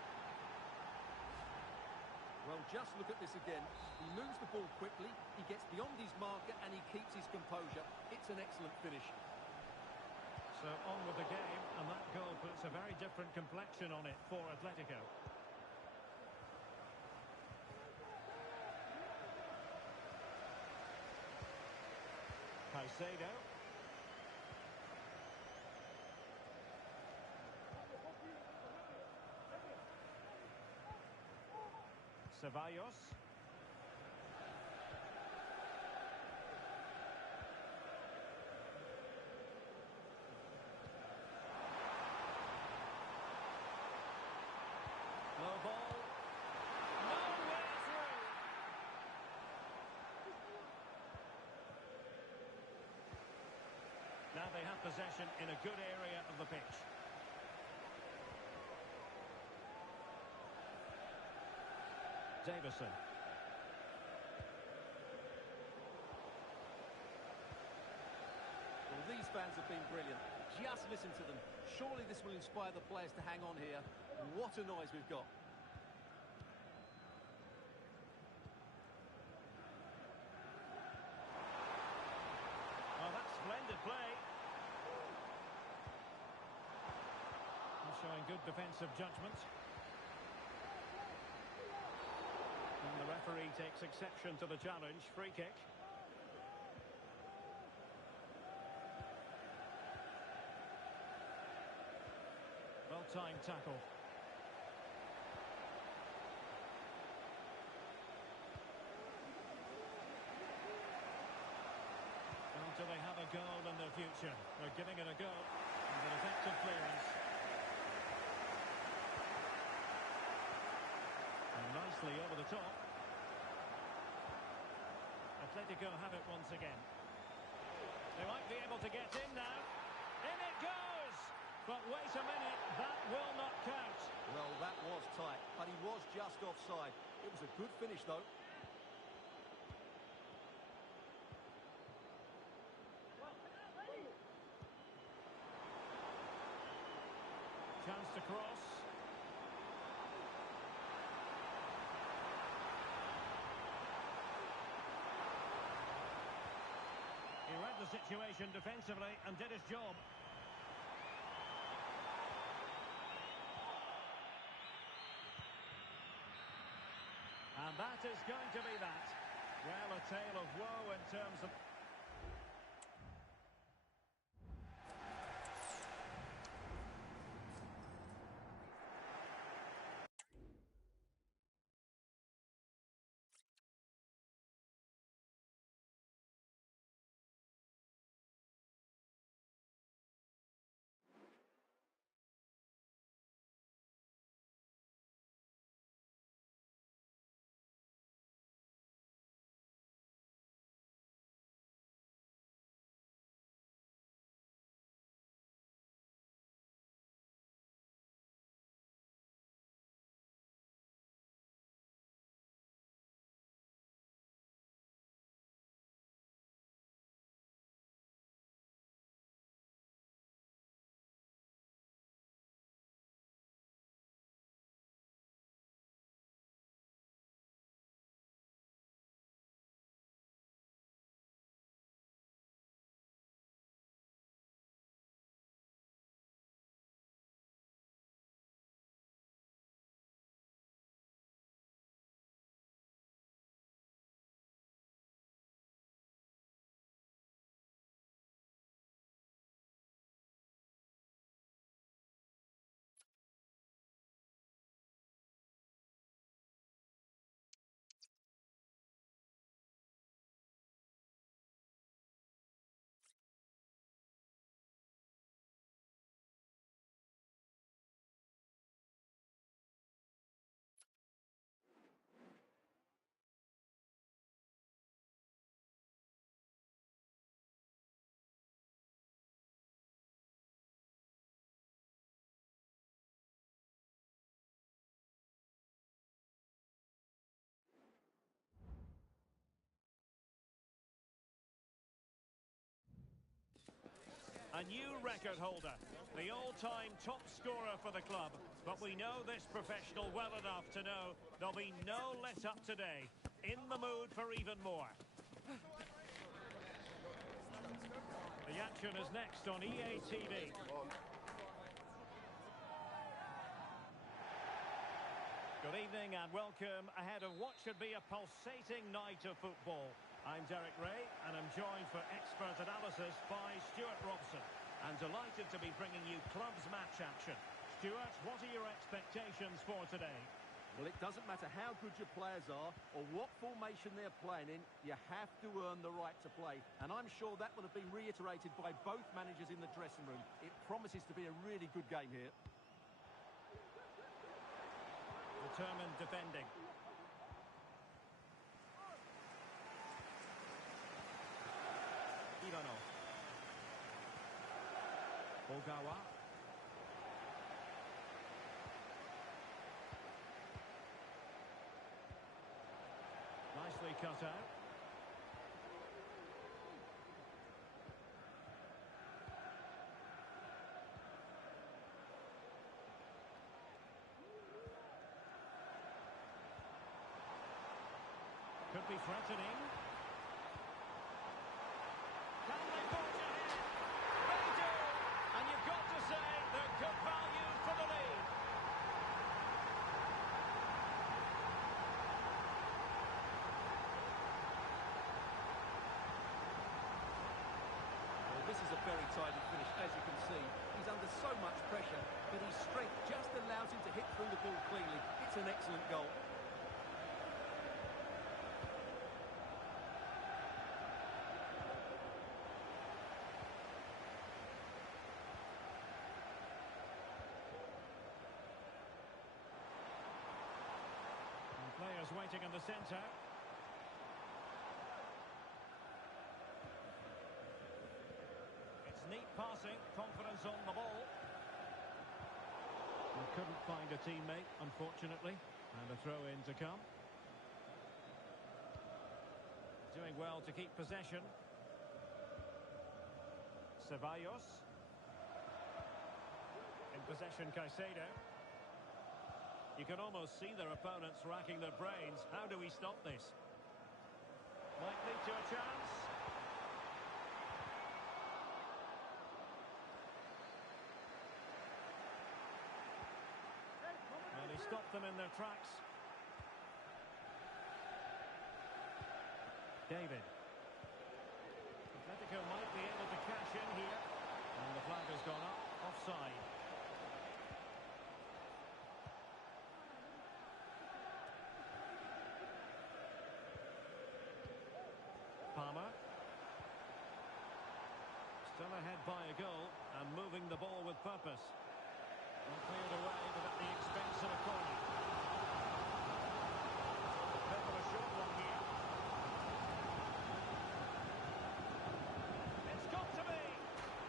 Well, just look at this again. He moves the ball quickly, he gets beyond his marker and he keeps his composure. It's an excellent finish. So on with the game, and that goal puts a very different complexion on it for Atletico. Caicedo. Ceballos. Low ball. No way through. Now they have possession in a good area of the pitch. Davison. Well, these fans have been brilliant. Just listen to them. Surely this will inspire the players to hang on here. What a noise we've got. Oh, that's splendid play. He's showing good defensive judgment. And the referee takes exception to the challenge. Free kick. Well-timed tackle. Well, do they have a goal in their future? They're giving it a go. And an effective clearance. And nicely over the top. Atletico have it once again. They might be able to get in now. In it goes! But wait a minute, that will not count. Well, that was tight, but he was just offside. It was a good finish, though. situation defensively and did his job. And that is going to be that. Well, a tale of woe in terms of... A new record holder, the all-time top scorer for the club. But we know this professional well enough to know there'll be no let-up today. In the mood for even more. The action is next on EA TV. Good evening and welcome ahead of what should be a pulsating night of football. I'm Derek Ray and I'm joined for expert analysis by Stuart Robson. And delighted to be bringing you clubs match action. Stuart, what are your expectations for today? Well, it doesn't matter how good your players are or what formation they're playing in, you have to earn the right to play. And I'm sure that will have been reiterated by both managers in the dressing room. It promises to be a really good game here. Determined defending. Ivanov. Ogawa. Nicely cut out. Could be threatening. Can they forge ahead? They do! And you've got to say they're good value for the lead. Well, this is a very tidy finish, as you can see. He's under so much pressure, but his strength just allows him to hit through the ball cleanly. It's an excellent goal. Players waiting in the centre. It's neat passing, confidence on the ball. He couldn't find a teammate, unfortunately, and a throw-in to come. Doing well to keep possession. Ceballos. In possession, Caicedo. You can almost see their opponents racking their brains. How do we stop this? Might lead to a chance. them in their tracks. David. Atletico might be able to cash in here. And the flag has gone up. Offside. Palmer. Still ahead by a goal and moving the ball with purpose. Well, cleared away, but at the expense of a corner. Bit of a short one here. It's got to be!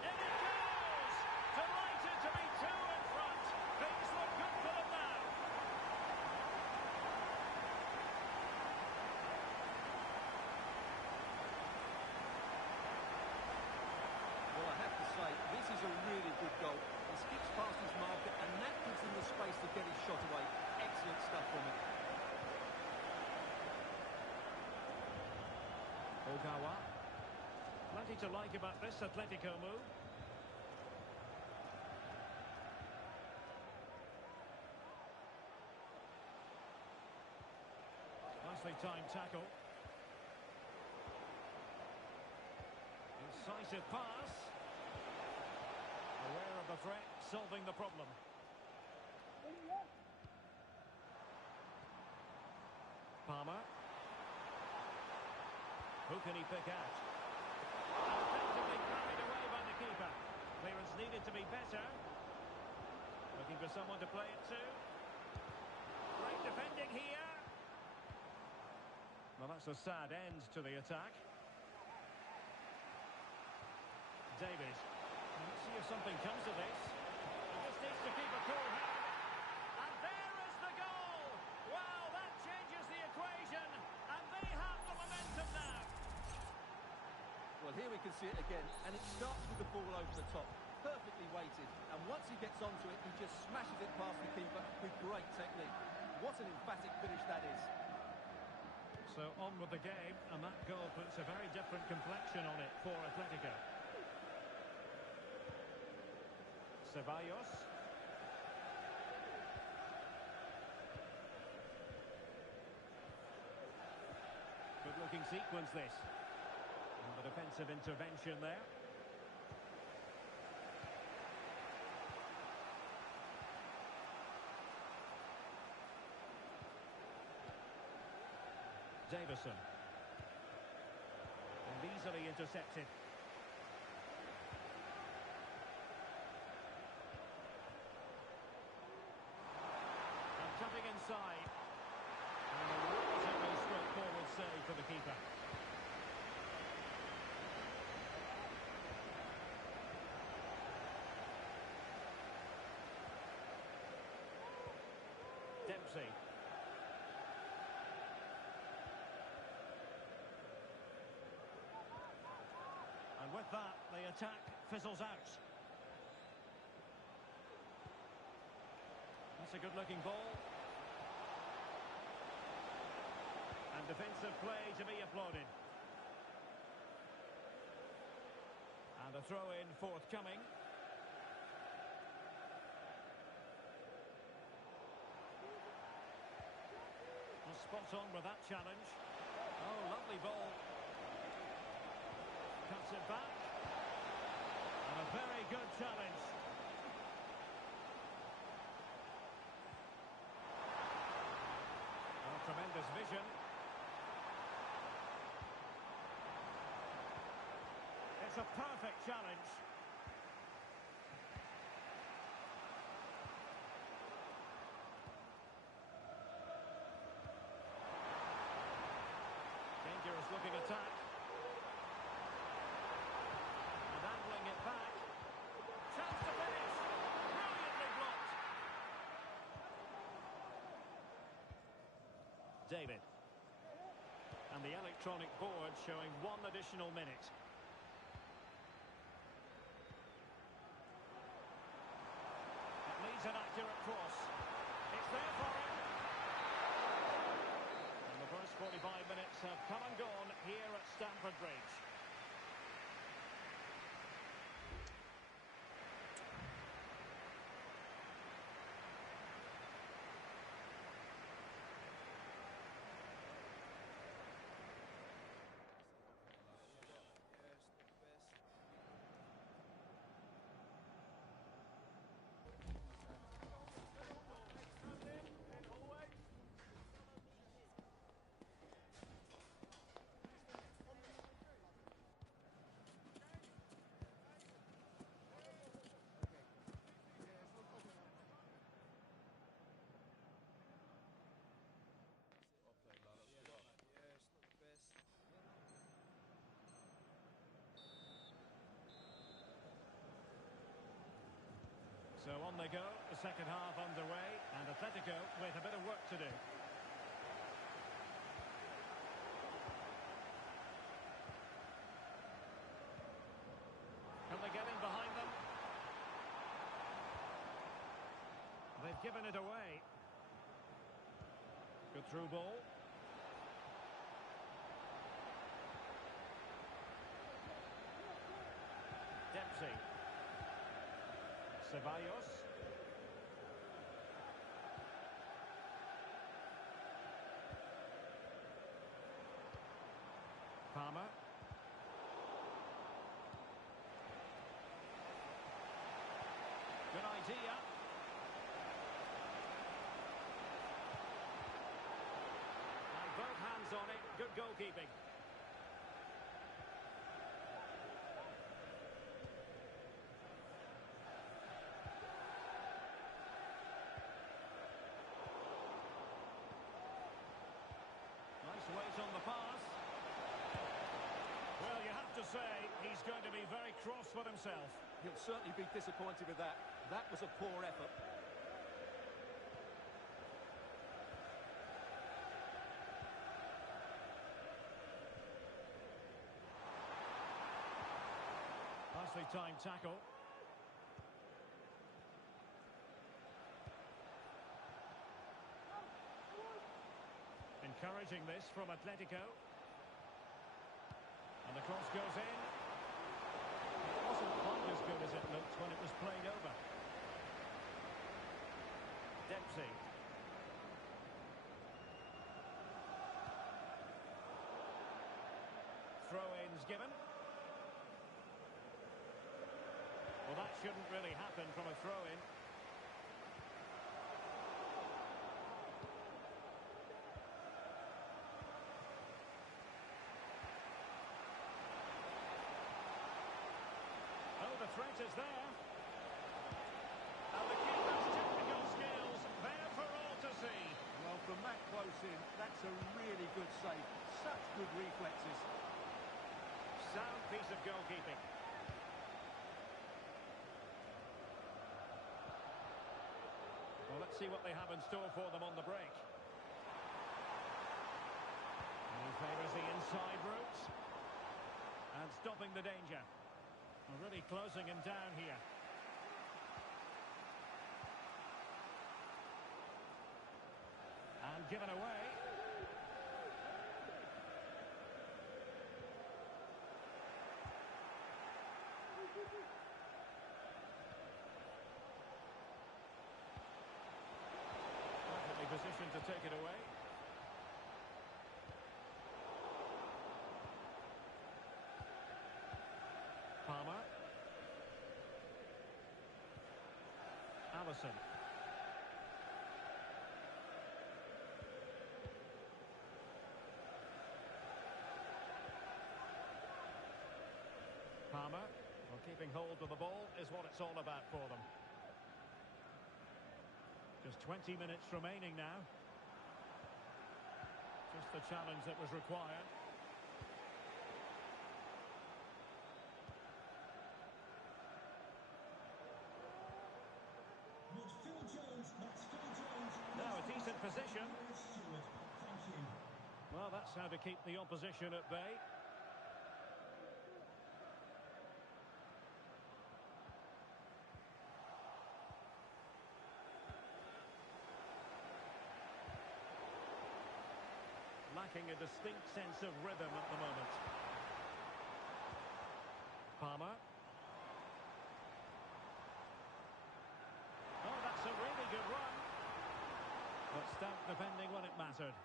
In it goes! Delighted to be two in front. Things look good for them now. Well, I have to say, this is a really good goal. He skips past his marker, and that gives him the space to get his shot away. Excellent stuff from him. Ogawa. Plenty to like about this Atletico move. Nicely timed tackle. Incisive pass. Aware of the threat, solving the problem. Palmer. Who can he pick out? Effectively carried away by the keeper. Clearance needed to be better. Looking for someone to play it to. Great defending here. Well, that's a sad end to the attack. David. Let's see if something comes of this. He just needs to keep a cool head. And there is the goal! Wow, that changes the equation. And they have the momentum now. Well, here we can see it again, and it starts with the ball over the top. Perfectly weighted, and once he gets onto it, he just smashes it past the keeper with great technique. What an emphatic finish that is. So on with the game, and that goal puts a very different complexion on it for Atletico. Ceballos. Good looking sequence this. And the defensive intervention there. Davison. And easily intercepted. And cutting inside. And a relatively straightforward save for the keeper. Dempsey. And with that, the attack fizzles out. That's a good-looking ball. And defensive play to be applauded. And a throw-in forthcoming. Well, spot on with that challenge. Oh, lovely ball. Cuts it back. And a very good challenge. Oh, tremendous vision. It's a perfect challenge. Dangerous looking attack. And angling it back. Chance to finish. Brilliantly blocked. David. And the electronic board showing one additional minute. It needs an accurate cross. It's there for him. And the first 45 minutes have come and gone here at Stamford Bridge. on they go, the second half underway, and Atletico with a bit of work to do. Can they get in behind them? They've given it away. Good through ball. Dempsey. Ceballos. Palmer. Good idea. And both hands on it. Good goalkeeping. Nice weight on the pass. Well, you have to say, he's going to be very cross with himself. He'll certainly be disappointed with that. That was a poor effort. Nicely timed tackle. Encouraging this from Atletico. And the cross goes in. It wasn't quite as good as it looked when it was played over. Dempsey. Throw-ins given. Well, that shouldn't really happen from a throw-in. Oh, the threat is there. And the keeper's technical skills there for all to see. Well, from that close in, that's a really good save. Such good reflexes. Sound piece of goalkeeping. Well, let's see what they have in store for them on the break. And he favours the inside route. And stopping the danger. Well, really closing him down here. And given away. Perfectly positioned to take it away. Palmer. Allison. Palmer. Well, keeping hold of the ball is what it's all about for them. Just 20 minutes remaining now. Just the challenge that was required. Phil Jones, that's Phil Jones. Now a decent position. Thank you. Well, that's how to keep the opposition at bay. Lacking a distinct sense of rhythm at the moment. Palmer. Oh, that's a really good run. But stout defending when it mattered.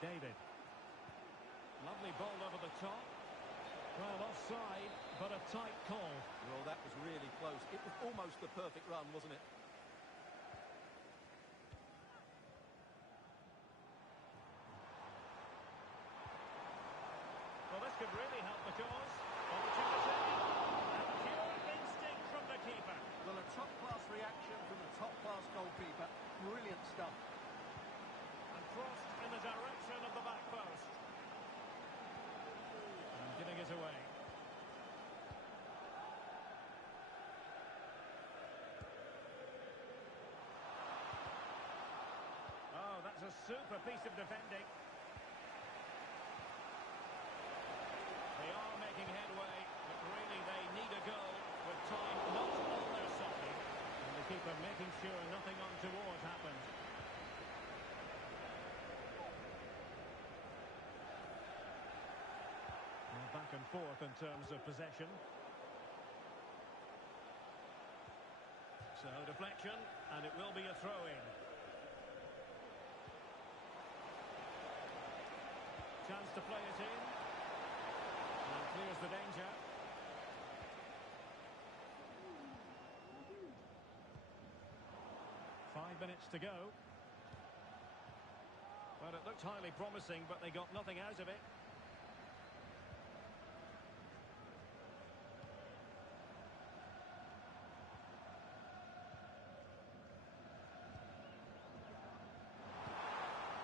David. Lovely ball over the top. Well, offside, but a tight call. Well, that was really close. It was almost the perfect run, wasn't it? Well, this could really help the cause. Opportunity. And pure instinct from the keeper. Well, a top-class reaction from the top-class goalkeeper. Brilliant stuff. And crossed in the direction of the back post. And giving his it away. Oh, that's a super piece of defending. They are making headway, but really they need a goal with time not on their side. And the keeper making sure nothing untoward happened. Well, back and forth in terms of possession. So deflection, and it will be a throw-in. Chance to play it in. And clears the danger. Five minutes to go. Well, it looked highly promising, but they got nothing out of it.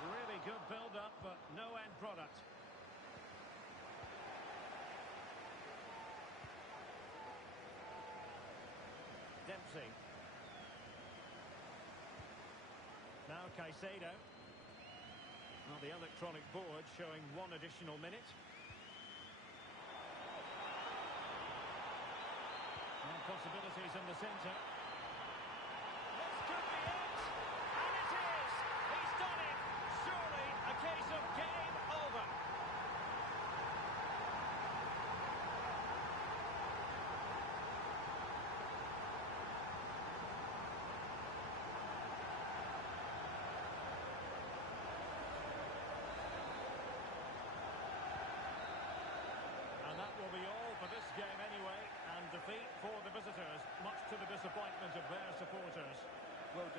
Really good build-up, but no end product. Dempsey. Now Caicedo. Well, the electronic board showing one additional minute. And possibilities in the centre. This could be it! And it is! He's done it! Surely a case of game over. And that will be all for this game anyway, and defeat for the visitors, much to the disappointment of their supporters. Well done.